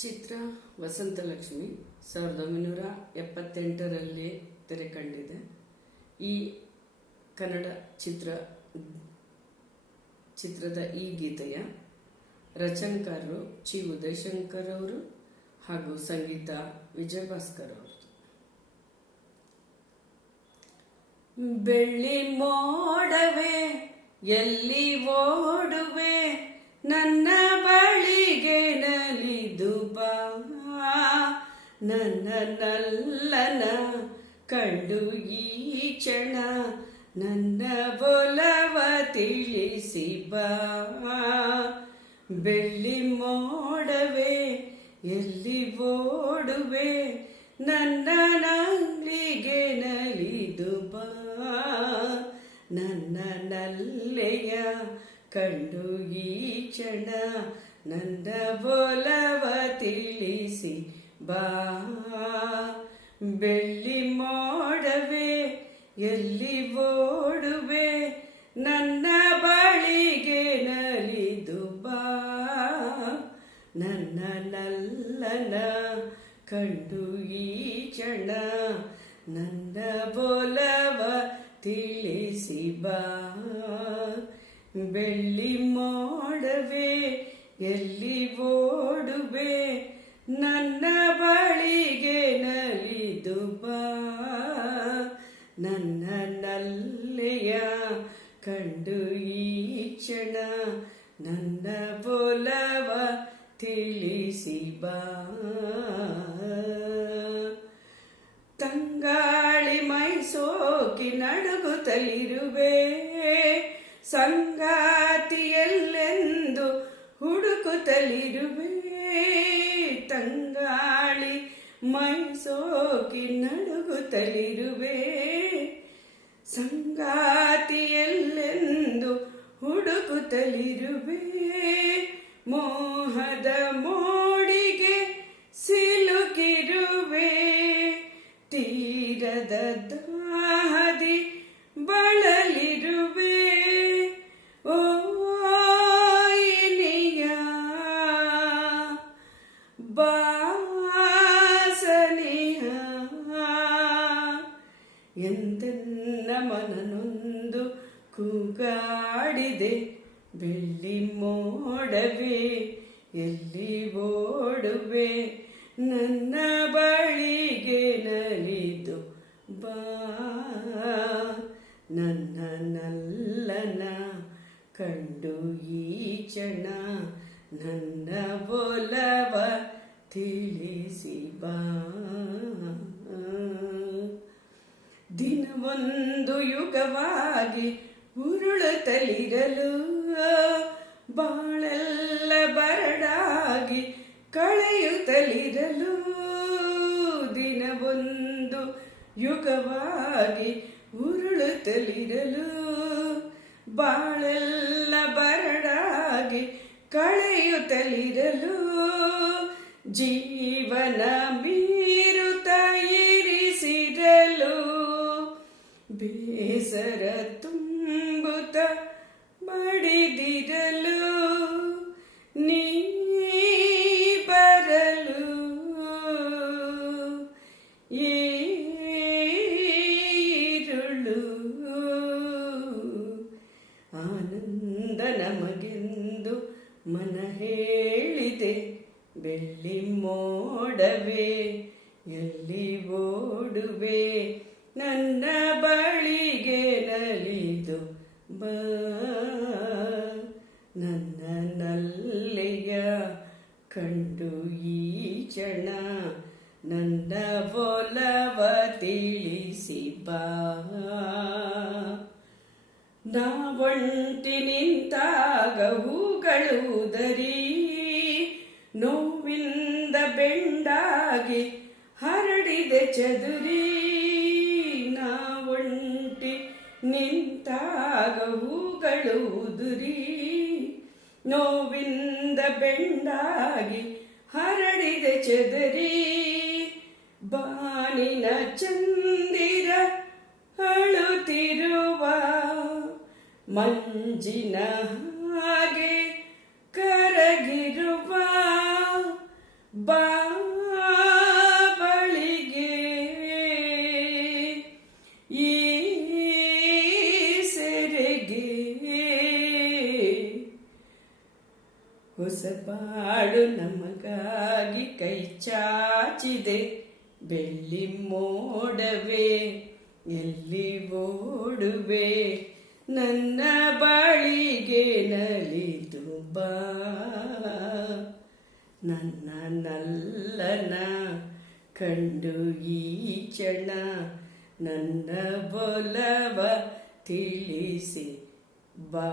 ಚಿತ್ರ ವಸಂತಲಕ್ಷ್ಮಿ 1978ರಲ್ಲಿ ತೆರೆ ಕಂಡಿದೆ. ಈ ಕನ್ನಡ ಚಿತ್ರದ ಈ ಗೀತೆಯ ರಚನಕಾರರು ಚಿ ಉದಯಶಂಕರ್ ಅವರು ಹಾಗೂ ಸಂಗೀತ ವಿಜಯಭಾಸ್ಕರ್ ಅವರು. ಬೆಳ್ಳಿ ಮೋಡವೇ ಎಲ್ಲಿ ಓಡುವೆ, ನನ್ನ ಬಳಿಗೆ ನಲಿದು ಬಾ, ನನ್ನ ನಲ್ಲನ ಕಂಡು ಈ ಕ್ಷಣ ನನ್ನ ಬೊಲವ ತಿಳಿಸಿ ಬಾ. ಬೆಳ್ಳಿ ಮೋಡವೇ ಎಲ್ಲಿ ಓಡುವೆ, ನನ್ನ ನಂಗ್ಲಿಗೆ ನಲಿದು ಬಾ, ನನ್ನ ನಲ್ಲೆಯ ಕಂಡು ಈ ಕ್ಷಣ ನನ್ನ ಬೊಲವ ತಿಳಿಸಿ ಬಾ. ಬೆಳ್ಳಿ ಮೋಡವೇ ಎಲ್ಲಿ ಓಡುವೆ, ನನ್ನ ಬಳಿಗೆ ನಲಿದು ಬಾ, ನನ್ನ ನಲ್ಲನ ಕಂಡು ಈ ಕ್ಷಣ ನನ್ನ ಬೊಲವ ತಿಳಿಸಿ ಬಾ. ಬೆಳ್ಳಿ ಮೋಡವೇ ಎಲ್ಲಿ ಓಡುವೆ, ನನ್ನ ಬಳಿಗೆ ನಲಿದು ಬಾ, ನನ್ನ ನಲ್ಲೆಯ ಕಂಡು ಈ ಕ್ಷಣ ನನ್ನ ಬೊಲವ ತಿಳಿಸಿ ಬಾ. ತಂಗಾಳಿ ಮೈಸೋಕಿ ನಡುಗುತ್ತಲಿರುವೆ, ಸಂಗಾತಿಯಲ್ಲೆಂದು ಹುಡುಕುತ್ತಲಿರುವೆ. ತಂಗಾಳಿ ಮೈಸೋಕಿ ನಡುಗುತ್ತಲಿರುವೆ, ಸಂಗಾತಿಯಲ್ಲೆಂದು ಹುಡುಕುತ್ತಲಿರುವೆ. ಮೋಹದ ಮೋಡಿಗೆ ಸಿಲುಕಿರುವೆ, ತೀರದ ದಾಹದಿ ಬಳಲಿರುವೆ. ಓ ಇನಿಯ ಬಾಸನಿಯ ಎಂದೆನ್ನ ಮನನೊಂದು ಕೂಗಾಡಿದೆ. ಬೆಳ್ಳಿ ಮೋಡವೇ ಎಲ್ಲಿ ಓಡುವೆ, ನನ್ನ ಬಳಿಗೆ ನಲಿದು ಬಾ, ನನ್ನ ನಲ್ಲನ ಕಂಡು ಈ ಕ್ಷಣ ನನ್ನ ಬೊಲವ ತಿಳಿಸಿ ಬಾ. ದಿನವೊಂದು ಯುಗವಾಗಿ ಉರುಳುತ್ತಲಿರಲು, ಬಾಳೆಲ್ಲ ಬರಡಾಗಿ ಕಳೆಯುತ್ತಲಿರಲು. ದಿನವೊಂದು ಯುಗವಾಗಿ ಉರುಳುತ್ತಲಿರಲು, ಬಾಳೆಲ್ಲ ಬರಡಾಗಿ ಕಳೆಯುತ್ತಲಿರಲು. ಜೀವನ ಮೀರುತ್ತ ಇರಿಸಿರಲು, ಬೇಸರ ತುಂಬುತ್ತ ಬಡಿದಿರಲು. ನೀ ಬರಲು ಈರುಳು ಆನಂದ ನಮಗೆಂದು ಮನ ಹೇಳಿದೆ. ಬೆಳ್ಳಿ ಮೋಡವೇ ಎಲ್ಲಿ ಓಡುವೆ, ನನ್ನ ಬಳಿಗೆ ನಲಿದು ಬಾ, ನನ್ನ ನಲ್ಲೆಯ ಕಂಡು ಈ ಕ್ಷಣ ನನ್ನ ಬೊಲವ ತಿಳಿಸಿ ಬಾ. ನಾವಂಟಿ ನಿಂತಾಗ ಹೂಗಳು ಉದರಿ, ನೋವಿಂದ ಬೆಂಡಾಗಿ ಹರಡಿದೆ ಚದುರಿ. ನಾವಂಟಿ ನಿಂತಾಗ ಹೂಗಳು ಉದುರಿ, ನೋವಿಂದ ಬೆಂಡಾಗಿ ಹರಡಿದೆ ಚದರಿ. ಬಾನಿನ ಚಂದಿರ ಅಳುತ್ತಿರುವ ಮಂಜಿನ ಹಾಗೆ ಕರಗಿರುವ ಬಾಬಳಿಗೆ ಈ ಸೆರೆಗೆ ಹೊಸ ಬಾಳು ನಮಗಾಗಿ ಕೈ ಚಾಚಿದೆ ಬೆಳ್ಳಿ ಮೋಡವೇ ಎಲ್ಲಿ ಓಡುವೆ ನನ್ನ ಬಳಿಗೆ ನಲಿದು ಬಾ ನನ್ನ ನಲ್ಲನ ಕಂಡು ಈ ಕ್ಷಣ ನನ್ನ ಬೊಲವ ತಿಳಿಸಿ ಬಾ